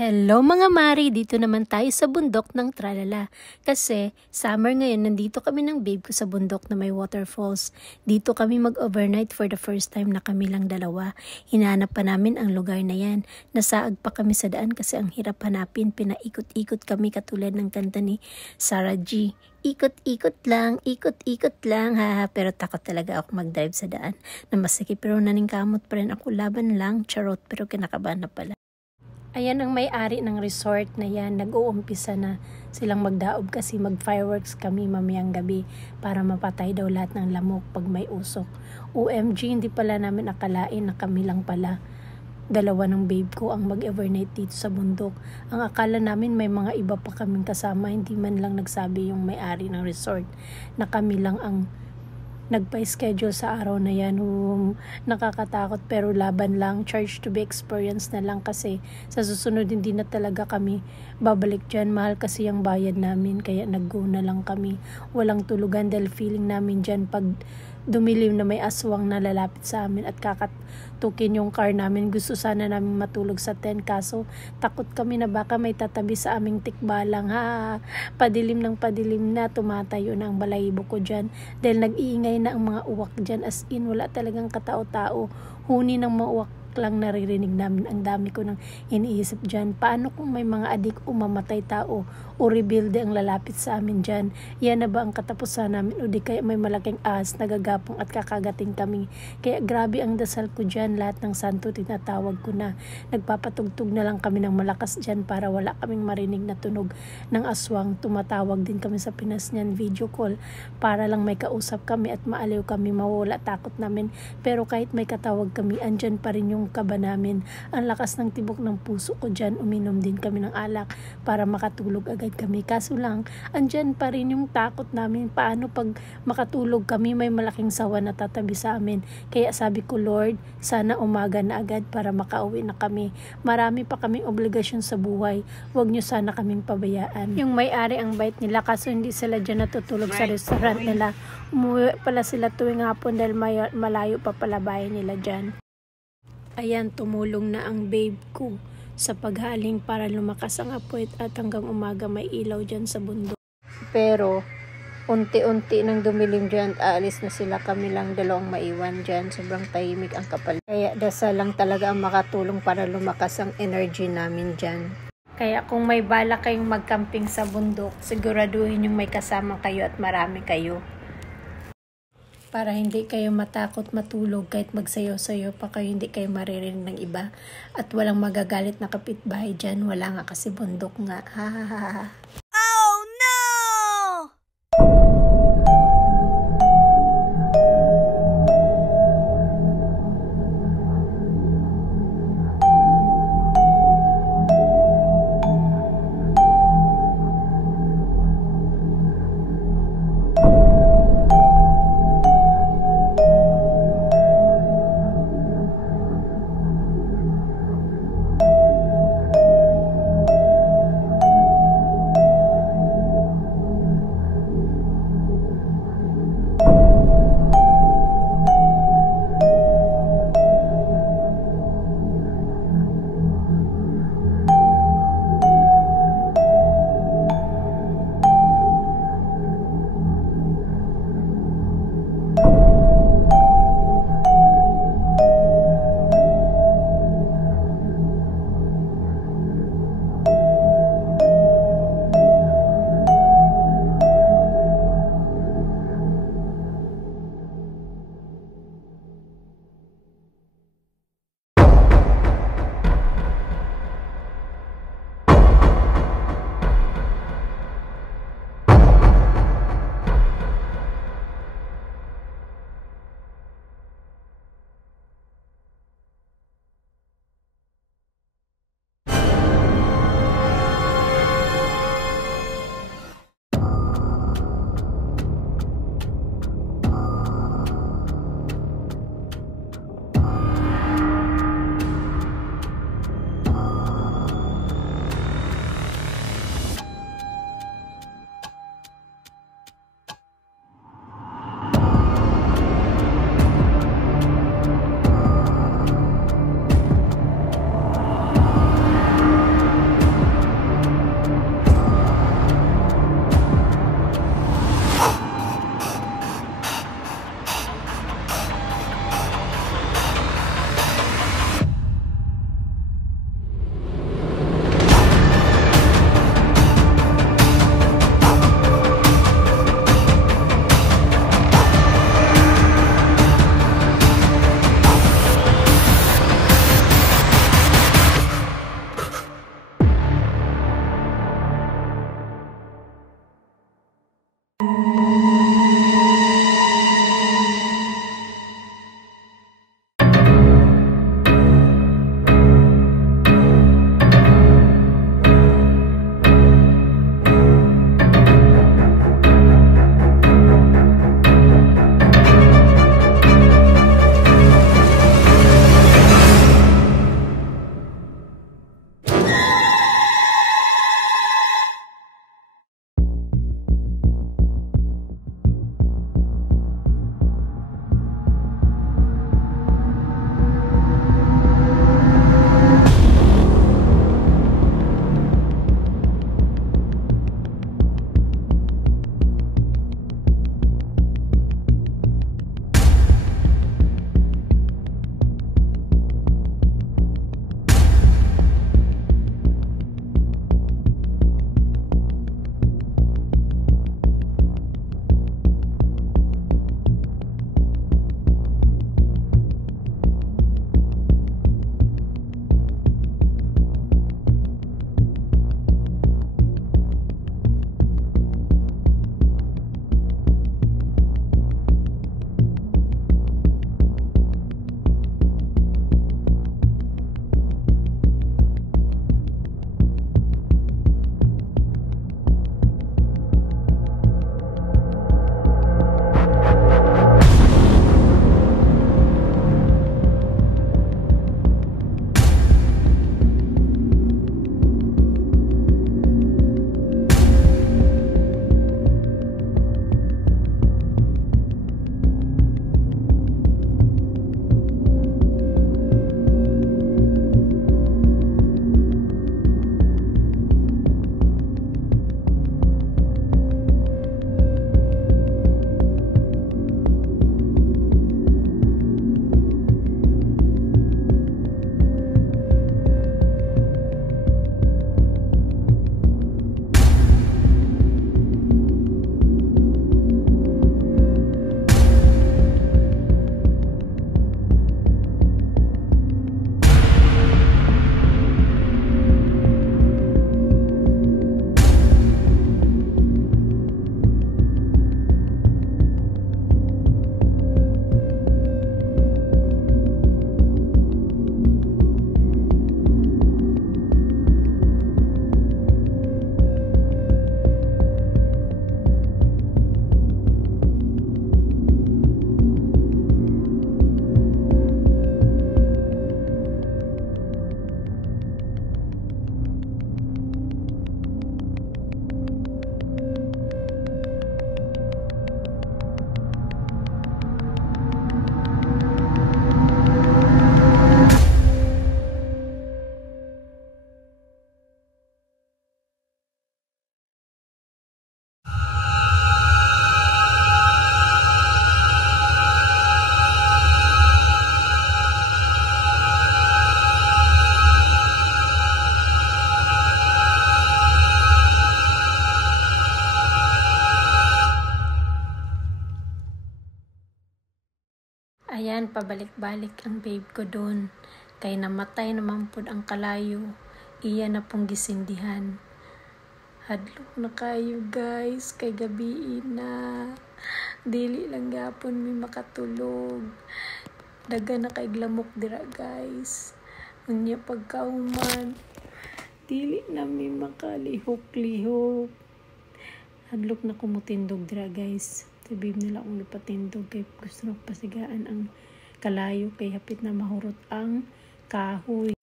Hello mga Mari! Dito naman tayo sa bundok ng Tralala. Kasi summer ngayon, nandito kami ng babe ko sa bundok na may waterfalls. Dito kami mag-overnight for the first time na kami lang dalawa. Hinanap pa namin ang lugar na yan. Nasaag pa kami sa daan kasi ang hirap hanapin. Pinaikot-ikot kami katulad ng kanta ni Sarah G. Ikot-ikot lang ha. Pero takot talaga ako mag-dive sa daan. Namasakit pero naningkamot pa rin ako. Laban lang, charot, pero kinakabahan na pala. Ayan ang may-ari ng resort na yan, nag-uumpisa na silang magdaob kasi mag-fireworks kami mamayang gabi para mapatay daw lahat ng lamok pag may usok. OMG, hindi pala namin akalain na kami lang pala. Dalawa ng babe ko ang mag-overnight dito sa bundok. Ang akala namin may mga iba pa kaming kasama, hindi man lang nagsabi yung may-ari ng resort na kami lang ang nagpa-schedule sa araw na yan. Nakakatakot pero laban lang, charge to be experienced na lang kasi sa susunod hindi na talaga kami babalik dyan. Mahal kasi yung bayad namin kaya nag-go na lang kami. Walang tulugan dahil feeling namin dyan pag dumilim na may aswang na lalapit sa amin at kakatukin yung car namin. Gusto sana namin matulog sa tent kaso takot kami na baka may tatabi sa aming tikbalang. Padilim na, tumatayo na ang balahibo ko dyan dahil nag-iingay na ang mga uwak dyan, as in wala talagang katao-tao. Huni ng mga uwak lang naririnig namin. Ang dami ko nang iniisip dyan, paano kung may mga adik o mamatay tao o rebuilde ang lalapit sa amin dyan? Yan na ba ang katapusan namin o di kaya may malaking ahas nagagapong at kakagating kami? Kaya grabe ang dasal ko dyan, lahat ng santo tinatawag ko na. Nagpapatugtog na lang kami ng malakas dyan para wala kaming marinig na tunog ng aswang. Tumatawag din kami sa Pinas niyan, video call, para lang may kausap kami at maaliw kami, mawala takot namin. Pero kahit may katawag kami, andyan pa rin yung kaba namin. Ang lakas ng tibok ng puso ko dyan, uminom din kami ng alak para makatulog agad kami. Kaso lang, andyan pa rin yung takot namin. Paano pag makatulog kami, may malaking sawa na tatabi sa amin? Kaya sabi ko, Lord, sana umaga na agad para makauwi na kami. Marami pa kaming obligasyon sa buhay. Huwag nyo sana kaming pabayaan. Yung may-ari ang bait nila kaso hindi sila dyan natutulog sa restaurant nila. Umuwi pala sila tuwing hapon dahil malayo pa pala bahay nila dyan. Ayan, tumulong na ang babe ko sa paghaling para lumakas ang apoy at hanggang umaga may ilaw dyan sa bundok. Pero unti-unti nang dumilim dyan, aalis na sila, kami lang dalawang maiwan dyan. Sobrang tahimik ang kapal. Kaya dasal lang talaga ang makatulong para lumakas ang energy namin dyan. Kaya kung may bala kayong magcamping sa bundok, siguraduhin yung may kasama kayo at marami kayo. Para hindi kayo matakot matulog kahit magsayo-sayo pa kayo, hindi kayo maririnig ng iba. At walang magagalit na kapitbahay dyan, wala nga kasi bundok nga. Oh no! Ayan, pabalik-balik ang babe ko doon. Kay namatay naman po ang kalayo. Iya na pong gisindihan. Hadlok na kayo guys, kay gabi na. Dili lang gapon may makatulog. Daga na kay glamok dira guys. Unya pagkauman. Dili na may makalihok-lihok. Hadlok na kumutindog dira guys. Sabihin nila akong lupatindog kay gusto na pasigaan ang kalayo kay hapit na mahurot ang kahoy.